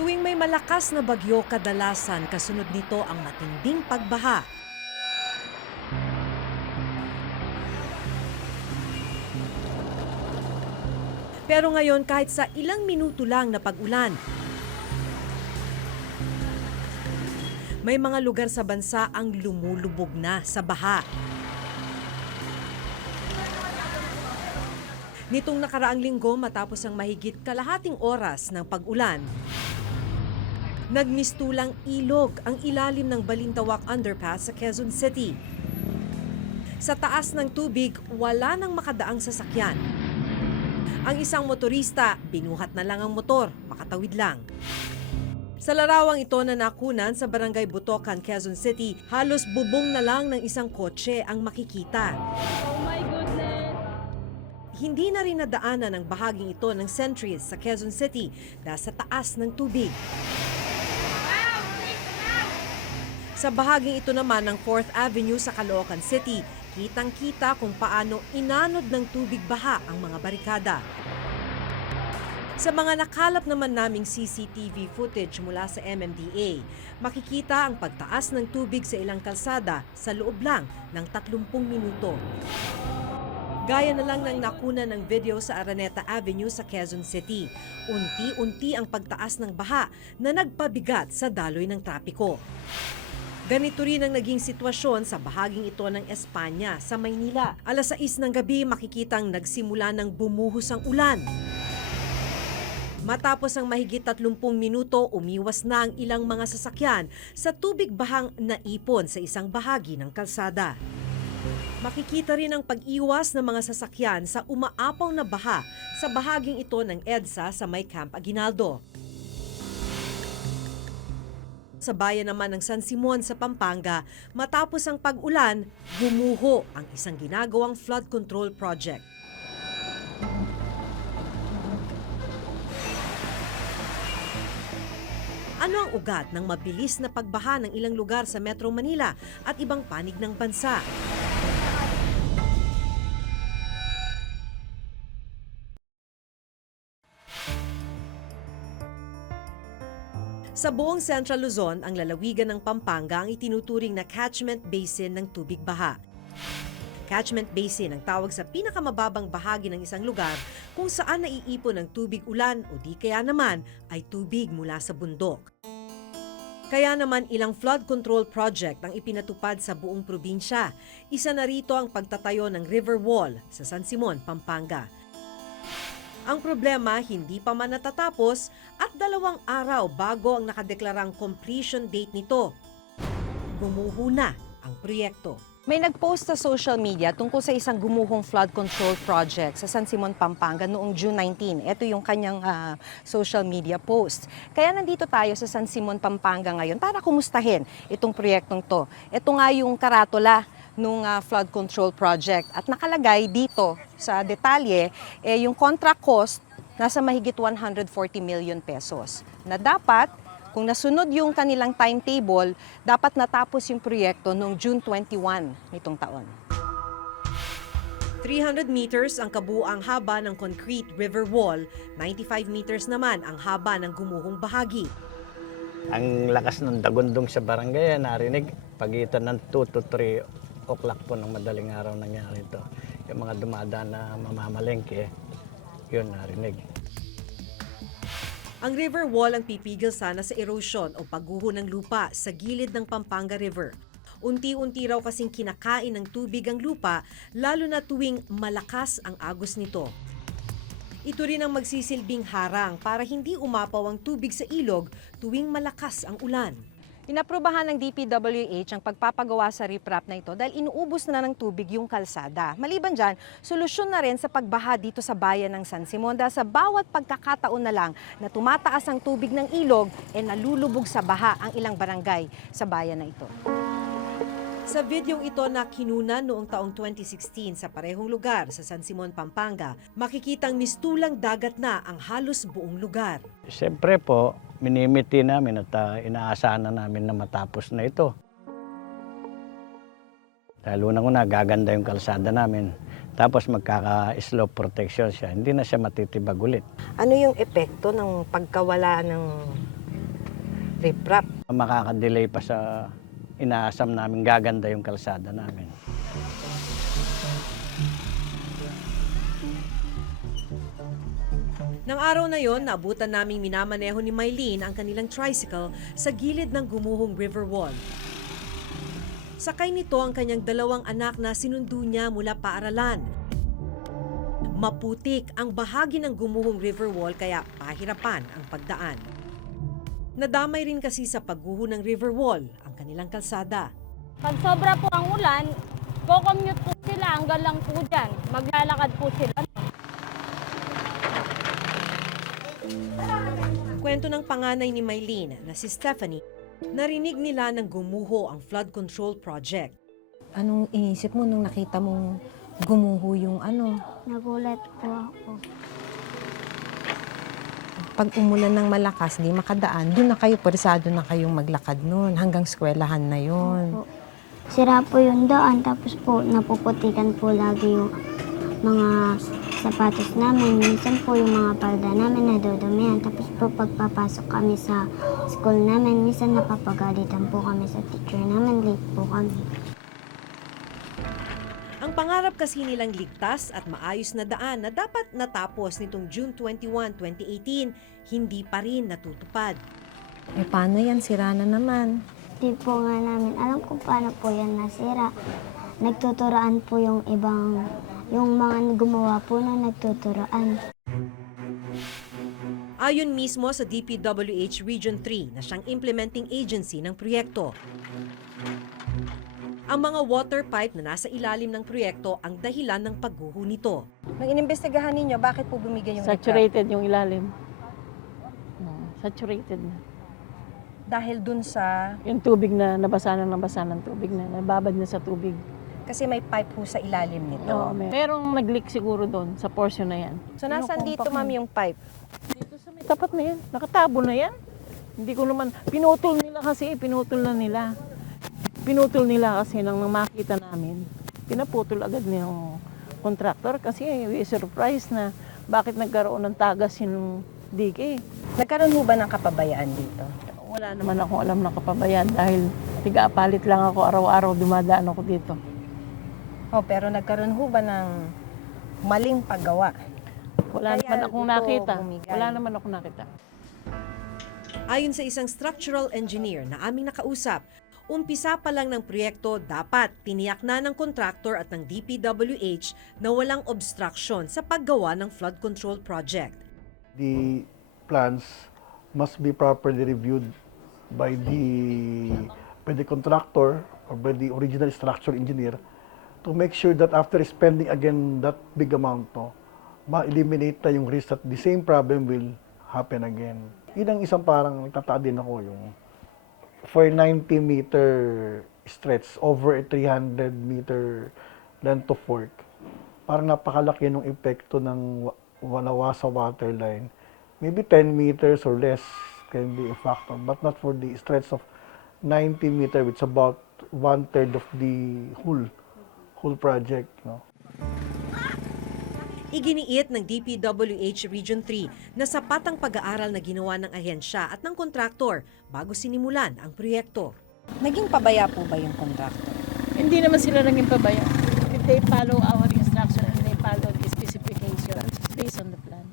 Tuwing may malakas na bagyo, kadalasan kasunod nito ang matinding pagbaha. Pero ngayon kahit sa ilang minuto lang na pag-ulan, may mga lugar sa bansa ang lumulubog na sa baha. Nitong nakaraang linggo matapos ang mahigit kalahating oras ng pag-ulan, nagmistulang ilog ang ilalim ng Balintawak Underpass sa Quezon City. Sa taas ng tubig, wala nang makadaang sasakyan. Ang isang motorista, binuhat na lang ang motor, makatawid lang. Sa larawang ito na nakunan sa Barangay Butocan, Quezon City, halos bubong na lang ng isang kotse ang makikita. Oh my goodness! Hindi na rin nadaanan ang bahaging ito ng Centuries sa Quezon City dahil sa taas ng tubig. Sa bahaging ito naman ng 4th Avenue sa Caloocan City, kitang-kita kung paano inanod ng tubig baha ang mga barikada. Sa mga nakalap naman naming CCTV footage mula sa MMDA, makikita ang pagtaas ng tubig sa ilang kalsada sa loob lang ng 30 minuto. Gaya na lang ng nakuna ng video sa Araneta Avenue sa Quezon City. Unti-unti ang pagtaas ng baha na nagpabigat sa daloy ng trapiko. Ganito rin ang naging sitwasyon sa bahaging ito ng Espanya sa Maynila. Alas 6 ng gabi makikitang nagsimula ng bumuhos ang ulan. Matapos ang mahigit 30 minuto, umiwas na ang ilang mga sasakyan sa tubig bahang naipon sa isang bahagi ng kalsada. Makikita rin ang pag-iwas ng mga sasakyan sa umaapaw na baha sa bahaging ito ng EDSA sa may Camp Aguinaldo. Sa bayan naman ng San Simon sa Pampanga, matapos ang pag-ulan, gumuho ang isang ginagawang flood control project. Ano ang ugat ng mabilis na pagbaha ng ilang lugar sa Metro Manila at ibang panig ng bansa? Sa buong Central Luzon, ang lalawigan ng Pampanga ang itinuturing na catchment basin ng tubig baha. Catchment basin ang tawag sa pinakamababang bahagi ng isang lugar kung saan naiipon ang tubig ulan o di kaya naman ay tubig mula sa bundok. Kaya naman ilang flood control project ang ipinatupad sa buong probinsya. Isa na rito ang pagtatayo ng river wall sa San Simon, Pampanga. Ang problema, hindi pa man natatapos at 2 araw bago ang nakadeklarang completion date nito. Gumuho na ang proyekto. May nag-post sa social media tungkol sa isang gumuhong flood control project sa San Simon, Pampanga noong June 19. Ito yung kanyang social media post. Kaya nandito tayo sa San Simon, Pampanga ngayon para kumustahin itong proyektong to. Ito nga yung karatula nung flood control project. At nakalagay dito sa detalye, yung contract cost nasa mahigit 140 million pesos. Na dapat, kung nasunod yung kanilang timetable, dapat natapos yung proyekto noong June 21 nitong taon. 300 meters ang kabuuang haba ng concrete river wall, 95 meters naman ang haba ng gumuhong bahagi. Ang lakas ng dagundong sa barangay, narinig pagitan ng 2 to 3 o'clock po ng madaling araw nangyari ito. Yung mga dumadaan na mamamalengke, yun narinig. Ang river wall ang pipigil sana sa erosion o pagguho ng lupa sa gilid ng Pampanga River. Unti-unti raw kasing kinakain ng tubig ang lupa, lalo na tuwing malakas ang agos nito. Ito rin ang magsisilbing harang para hindi umapaw ang tubig sa ilog tuwing malakas ang ulan. Inaprubahan ng DPWH ang pagpapagawa sa riprap na ito dahil inuubos na ng tubig yung kalsada. Maliban dyan, solusyon na rin sa pagbaha dito sa bayan ng San Simon dahil sa bawat pagkakataon na lang na tumataas ang tubig ng ilog, nalulubog sa baha ang ilang barangay sa bayan na ito. Sa videong ito na kinunan noong taong 2016 sa parehong lugar sa San Simon, Pampanga, makikitang mistulang dagat na ang halos buong lugar. Siyempre po, minimiti namin at inaasahan na namin na matapos na ito. Dahil unang-una, gaganda yung kalsada namin. Tapos magkaka-slope protection siya. Hindi na siya matitibag ulit. Ano yung epekto ng pagkawala ng riprap. Makaka-delay pa sa inaasam namin gaganda yung kalsada namin. Nang araw na yon, naabutan naming minamaneho ni Mylene ang kanilang tricycle sa gilid ng gumuhong river wall. Sakay nito ang kanyang 2 anak na sinundo niya mula paaralan. Maputik ang bahagi ng gumuhong river wall kaya pahirapan ang pagdaan. Nadamay rin kasi sa pagguho ng river wall ang kanilang kalsada. Pag sobra po ang ulan, co-commute po sila hanggang lang po dyan. Maglalakad po sila. Kwento ng panganay ni Mylene na si Stephanie, narinig nila ng gumuho ang flood control project. Anong inisip mo nung nakita mong gumuho yung ano? Nagulat po ako. Pag umulan ng malakas, di makadaan, doon na kayo, persado na kayong maglakad noon, hanggang eskwelahan na yon. Po. Sira po yung daan, tapos po napuputikan po lagi yung mga sapatos namin. Minsan po yung mga palda namin nadudumihan. Tapos po pagpapasok kami sa school namin, minsan napapagalitan po kami sa teacher namin. Late po kami. Ang pangarap kasi nilang ligtas at maayos na daan na dapat natapos nitong June 21, 2018, hindi pa rin natutupad. Eh paano yan? Sira na naman. Di po nga namin alam kung paano po yan nasira. Nagtuturaan po yung ibang, yung mga gumawa po na nagtuturaan. Ayon mismo sa DPWH Region 3 na siyang implementing agency ng proyekto. Ang mga water pipe na nasa ilalim ng proyekto ang dahilan ng pagguho nito. Nang inimbestigahan ninyo, bakit po bumigay yung Saturated yung ilalim. Saturated na. Dahil dun sa, Yung tubig na nabasa ng tubig na, nababad na sa tubig. kasi may pipe po sa ilalim nito. Oo, merong nag-leak siguro doon sa portion na yan. So nasan dito, ma'am, yung pipe? Dito sa may tapat na yan, nakatabo na yan. Hindi ko naman, pinutol nila kasi nang makita namin. Pinaputol agad niyang contractor kasi we surprised na bakit nagkaroon ng tagas yung DK. Nagkaroon ho ba ng kapabayaan dito? Wala naman akong alam na kapabayan dahil tiga-apalit lang ako araw-araw dumadaan ako dito. Oh, pero nagkaroon ho ba ng maling paggawa? Wala Kaya naman akong dito nakita. bumigay. Wala naman akong nakita. Ayon sa isang structural engineer na aming nakausap, umpisa pa lang ng proyekto, dapat tiniyak na ng contractor at ng DPWH na walang obstruction sa paggawa ng flood control project. The plans must be properly reviewed by the contractor or by the original structural engineer to make sure that after spending again that big amount, ma-eliminate na yung risk that the same problem will happen again. Yun ang isang parang nagtataka din ako, yung for 90-meter stretch over a 300-meter length of work, parang napakalaki ng epekto ng walawa sa water line. Maybe 10 meters or less can be a factor, but not for the stretch of 90 meters, which is about 1/3 of the whole project. No? Iginiit ng DPWH Region 3 na sapat ang pag-aaral na ginawa ng ahensya at ng kontraktor bago sinimulan ang proyekto. Naging pabaya po ba yung contractor? Hindi naman sila naging pabaya. If they follow our instruction and they follow the specifications based on the plan.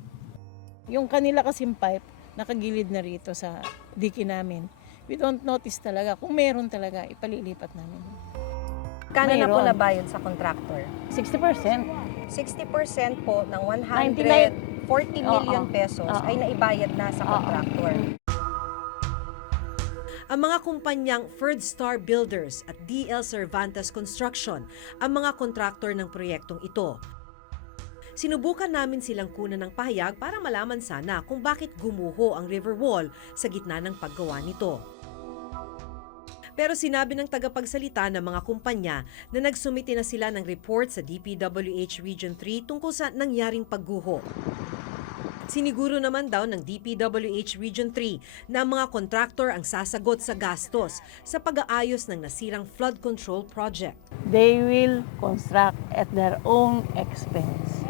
Yung kanila kasing pipe, nakagilid na rito sa diki namin. We don't notice talaga. Kung meron talaga, ipalilipat namin. Kano na po Mayroon. nabayad sa contractor? 60%. 60% po ng 99. 140 million Oo. pesos Oo. ay naibayad na sa Oo. contractor. Ang mga kumpanyang Third Star Builders at DL Cervantes Construction ang mga kontraktor ng proyektong ito. Sinubukan namin silang kunan ng pahayag para malaman sana kung bakit gumuho ang river wall sa gitna ng paggawa nito. Pero sinabi ng tagapagsalita ng mga kumpanya na nagsumite na sila ng report sa DPWH Region 3 tungkol sa nangyaring pagguho. Siniguro naman daw ng DPWH Region 3 na ang mga kontraktor ang sasagot sa gastos sa pag-aayos ng nasirang flood control project. They will construct at their own expense.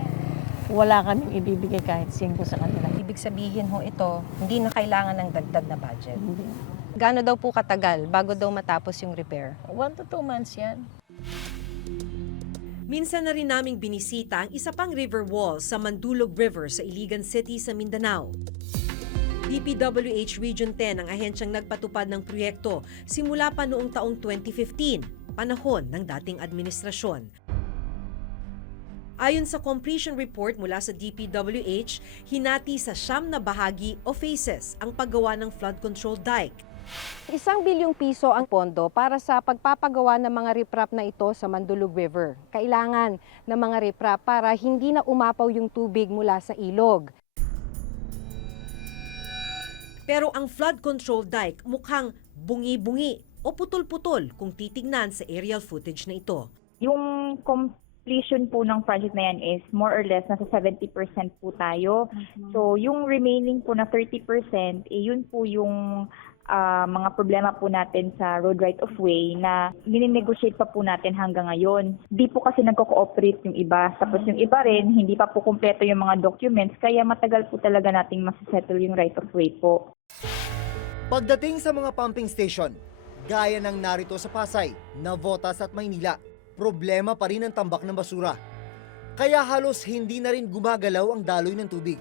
Wala kaming ibibigay kahit 5 sa kanila. Ibig sabihin ho ito, hindi na kailangan ng dagdag na budget. Hindi. Gaano daw po katagal bago daw matapos yung repair? 1 to 2 months yan. Minsan na rin naming binisita ang isa pang river wall sa Mandulog River sa Iligan City sa Mindanao. DPWH Region 10 ang ahensyang nagpatupad ng proyekto simula pa noong taong 2015, panahon ng dating administrasyon. Ayon sa completion report mula sa DPWH, hinati sa 9 na bahagi o phases ang paggawa ng flood control dike. 1 bilyong piso ang pondo para sa pagpapagawa ng mga riprap na ito sa Mandulog River. Kailangan ng mga riprap para hindi na umapaw yung tubig mula sa ilog. Pero ang flood control dike mukhang bungi-bungi o putol-putol kung titignan sa aerial footage na ito. Yung completion po ng project na yan is more or less nasa 70% po tayo. So yung remaining po na 30%, yun po yung mga problema po natin sa road right of way na nine-negotiate pa po natin hanggang ngayon. Di po kasi nagko-cooperate yung iba. Tapos yung iba rin, hindi pa po kumpleto yung mga documents, kaya matagal po talaga nating masisettle yung right of way po. Pagdating sa mga pumping station, gaya ng narito sa Pasay, Navotas at Maynila, problema pa rin ang tambak ng basura. Kaya halos hindi na rin gumagalaw ang daloy ng tubig.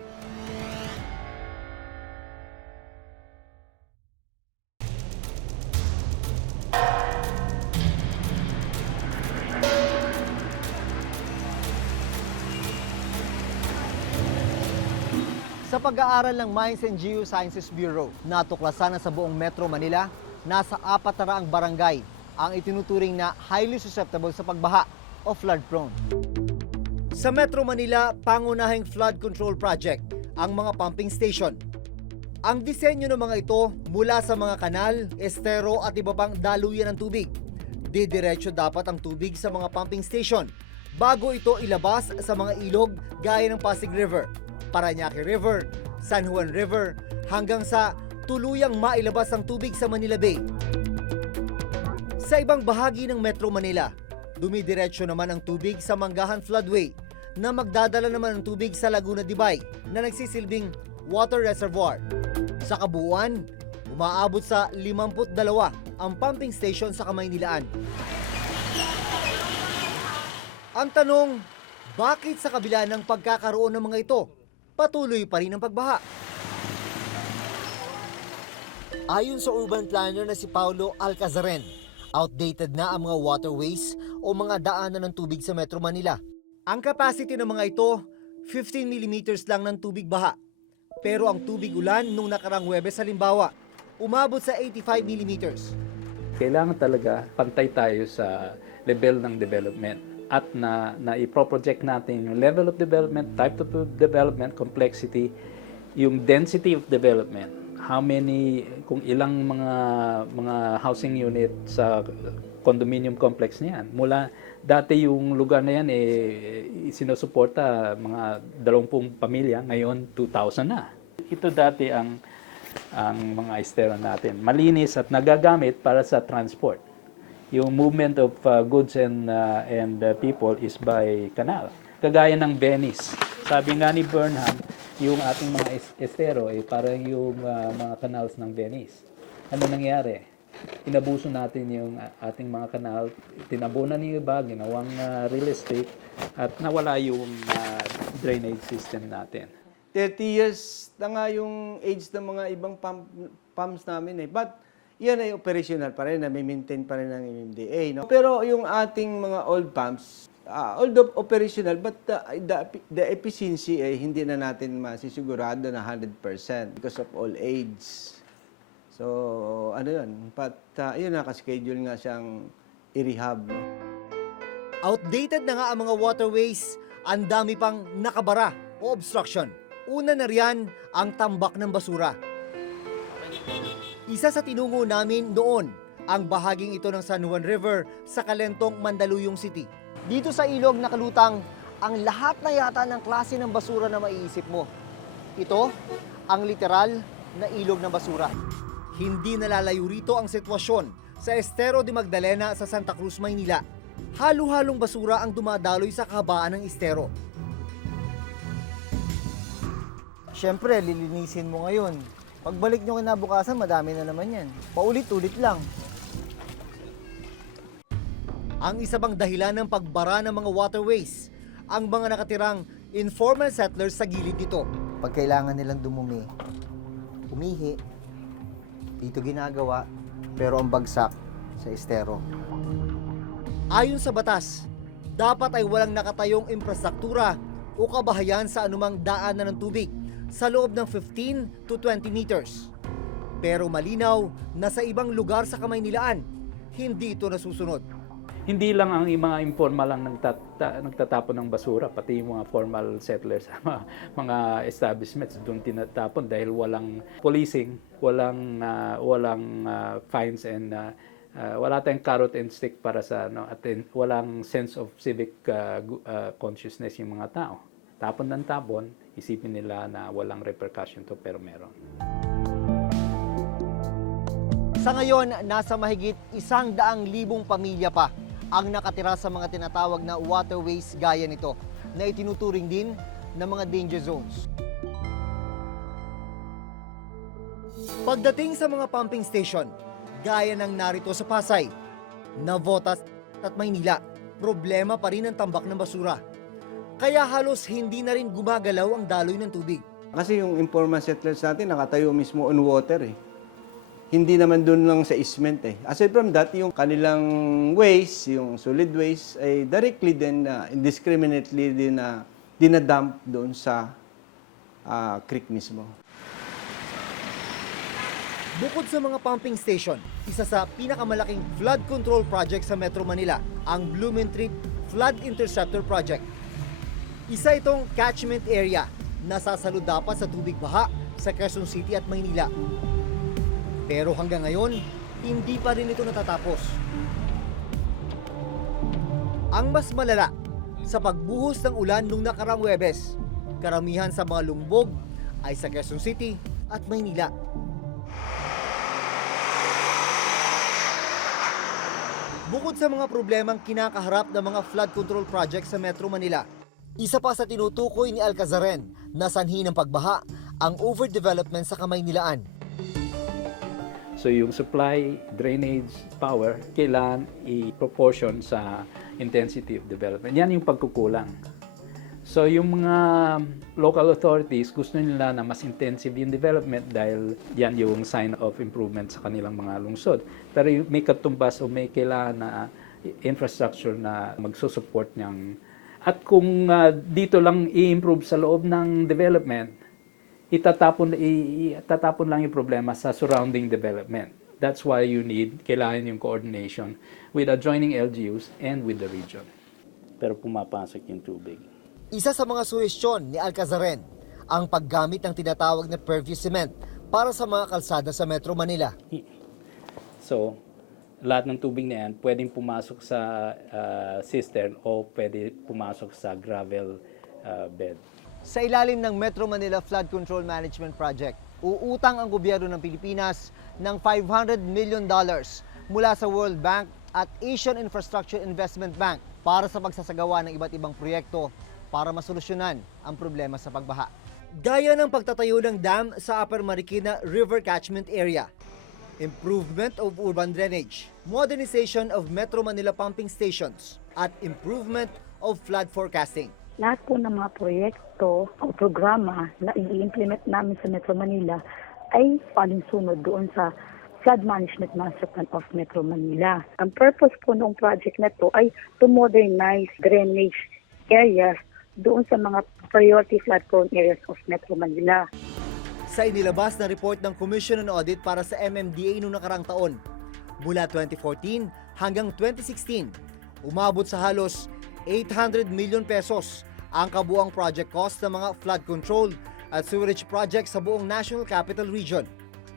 Sa pag-aaral ng Mines and Geosciences Bureau, natuklasan na sa buong Metro Manila, nasa 400 barangay ang itinuturing na highly susceptible sa pagbaha o flood prone. Sa Metro Manila, pangunahing flood control project ang mga pumping station. Ang disenyo ng mga ito mula sa mga kanal, estero at iba pang daluyan ng tubig. Didiretso dapat ang tubig sa mga pumping station bago ito ilabas sa mga ilog gaya ng Pasig River, Parañaque River, San Juan River, hanggang sa tuluyang mailabas ang tubig sa Manila Bay. Sa ibang bahagi ng Metro Manila, dumidiretso naman ang tubig sa Manggahan Floodway na magdadala naman ng tubig sa Laguna Dibay na nagsisilbing water reservoir. Sa kabuuan, umaabot sa 52 ang pumping station sa Kamaynilaan. Ang tanong, bakit sa kabila ng pagkakaroon ng mga ito, patuloy pa rin ang pagbaha? Ayon sa urban planner na si Paulo Alcazaren, outdated na ang mga waterways o mga daanan ng tubig sa Metro Manila. Ang capacity ng mga ito, 15 mm lang ng tubig baha. Pero ang tubig ulan nung nakarang Huwebes halimbawa, umabot sa 85 mm. Kailangan talaga pantay tayo sa level ng development at na iproproject natin yung level of development, type of development, complexity, yung density of development, how many, kung ilang mga housing unit sa condominium complex niyan. Mula dati yung lugar na yan sinusuporta mga 20 pamilya, ngayon 2,000 na. Ito dati ang mga estero natin. Malinis at nagagamit para sa transport. Yung movement of goods and people is by canal. Kagaya ng Venice. Sabi nga ni Burnham, yung ating mga estero parang yung mga canals ng Venice. Ano nangyari? Inabuso natin yung ating mga kanal, tinabunan yung iba, ginawang real estate, at nawala yung drainage system natin. 30 years na nga yung age ng mga ibang pumps namin eh. But yan ay operational pa rin, na-maintain pa rin ng MMDA. No? Pero yung ating mga old pumps, although operational, but the efficiency hindi na natin masisigurado na 100% because of old age. So, ano yun? But yun, nakaschedule nga siyang i-rehab. Outdated na nga ang mga waterways, ang dami pang nakabara o obstruction. Una na riyan ang tambak ng basura. Isa sa tinungo namin noon, ang bahaging ito ng San Juan River sa Calentong, Mandaluyong City. Dito sa ilog nakalutang ang lahat na yata ng klase ng basura na maiisip mo. Ito, ang literal na ilog ng basura. Hindi nalalayo rito ang sitwasyon sa Estero de Magdalena sa Santa Cruz, Maynila. Halo-halong basura ang dumadaloy sa kahabaan ng estero. Siyempre, lilinisin mo ngayon. Pagbalik nyo kinabukasan, madami na naman yan. Paulit-ulit lang. Ang isa bang dahilan ng pagbara ng mga waterways, ang mga nakatirang informal settlers sa gilid nito. Pag kailangan nilang dumumi, umihi, dito ginagawa, pero ang bagsak sa estero. Ayon sa batas, dapat ay walang nakatayong infrastruktura o kabahayan sa anumang daanan ng tubig sa loob ng 15 to 20 meters. Pero malinaw na sa ibang lugar sa Kamaynilaan, hindi ito nasusunod. Hindi lang ang mga informal lang nagtatapon ng basura, pati yung mga formal settlers, mga establishments doon tinatapon dahil walang policing, walang fines and wala tayong carrot and stick para sa walang sense of civic consciousness yung mga tao. Tapon ng tapon, isipin nila na walang repercussion to pero meron. Sa ngayon, nasa mahigit 100,000 pamilya pa ang nakatira sa mga tinatawag na waterways gaya nito na itinuturing din na mga danger zones. Pagdating sa mga pumping station, gaya ng narito sa Pasay, Navotas at Maynila, problema pa rin ang tambak ng basura. Kaya halos hindi na rin gumagalaw ang daloy ng tubig. Kasi yung informal settlers natin nakatayo mismo on water eh. Hindi naman doon lang sa easement eh. Aside from that, yung kanilang waste, yung solid waste, ay directly din, indiscriminately din dinadump doon sa creek mismo. Bukod sa mga pumping station, isa sa pinakamalaking flood control project sa Metro Manila, ang Blumentritt Flood Interceptor Project. Isa itong catchment area na sasalo dapat sa tubig baha sa Quezon City at Maynila. Pero hanggang ngayon, hindi pa rin ito natatapos. Ang mas malala, sa pagbuhos ng ulan nung nakarang Huwebes, karamihan sa mga lumbog ay sa Quezon City at Maynila. Bukod sa mga problemang kinakaharap ng mga flood control projects sa Metro Manila, isa pa sa tinutukoy ni Alcazaren na sanhi ng pagbaha ang overdevelopment sa Kamaynilaan. So yung supply, drainage, power, kailangan i-proportion sa intensity of development. Yan yung pagkukulang. So yung mga local authorities, gusto nila na mas intensive yung development dahil yan yung sign of improvement sa kanilang mga lungsod. Pero may katumbas o may kailangan na infrastructure na magsusupport niyang. At kung dito lang i-improve sa loob ng development, itatapon lang yung problema sa surrounding development. That's why kailangan yung coordination with adjoining LGUs and with the region. Pero pumapasok yung tubig. Isa sa mga suhestyon ni Alcazaren ang paggamit ng tinatawag na purview cement para sa mga kalsada sa Metro Manila. So, lahat ng tubig na yan pwedeng pumasok sa cistern o pwede pumasok sa gravel bed. Sa ilalim ng Metro Manila Flood Control Management Project, uutang ang gobyerno ng Pilipinas ng $500 million mula sa World Bank at Asian Infrastructure Investment Bank para sa pagsasagawa ng iba't ibang proyekto para masolusyonan ang problema sa pagbaha. Gaya ng pagtatayo ng dam sa Upper Marikina River Catchment Area, improvement of urban drainage, modernization of Metro Manila pumping stations, at improvement of flood forecasting. Lahat po ng mga proyekto o programa na i-implement namin sa Metro Manila ay palinsunod doon sa Flood Management Master Plan of Metro Manila. Ang purpose po ng project na to ay to modernize drainage areas doon sa mga priority flood-prone areas of Metro Manila. Sa inilabas na report ng Commission on Audit para sa MMDA noong nakarang taon, mula 2014 hanggang 2016, umabot sa halos 800 million pesos ang kabuang project cost ng mga flood control at sewerage projects sa buong National Capital Region.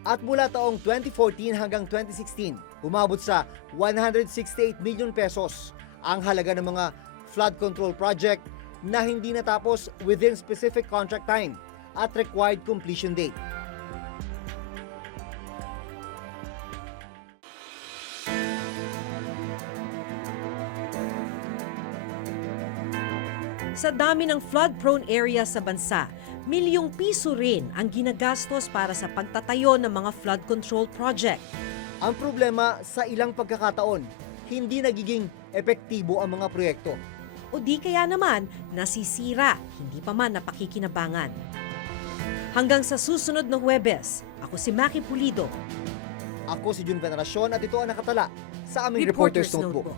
At mula taong 2014 hanggang 2016, umabot sa 168 million pesos ang halaga ng mga flood control project na hindi natapos within specific contract time at required completion date. Sa dami ng flood-prone area sa bansa, Milyong piso rin ang ginagastos para sa pagtatayo ng mga flood control project. Ang problema, sa ilang pagkakataon, hindi nagiging epektibo ang mga proyekto. O di kaya naman nasisira, hindi pa man napakikinabangan. Hanggang sa susunod na Huwebes, ako si Maki Pulido. Ako si Jun Veneracion at ito ang nakatala sa aming Reporter's Notebook.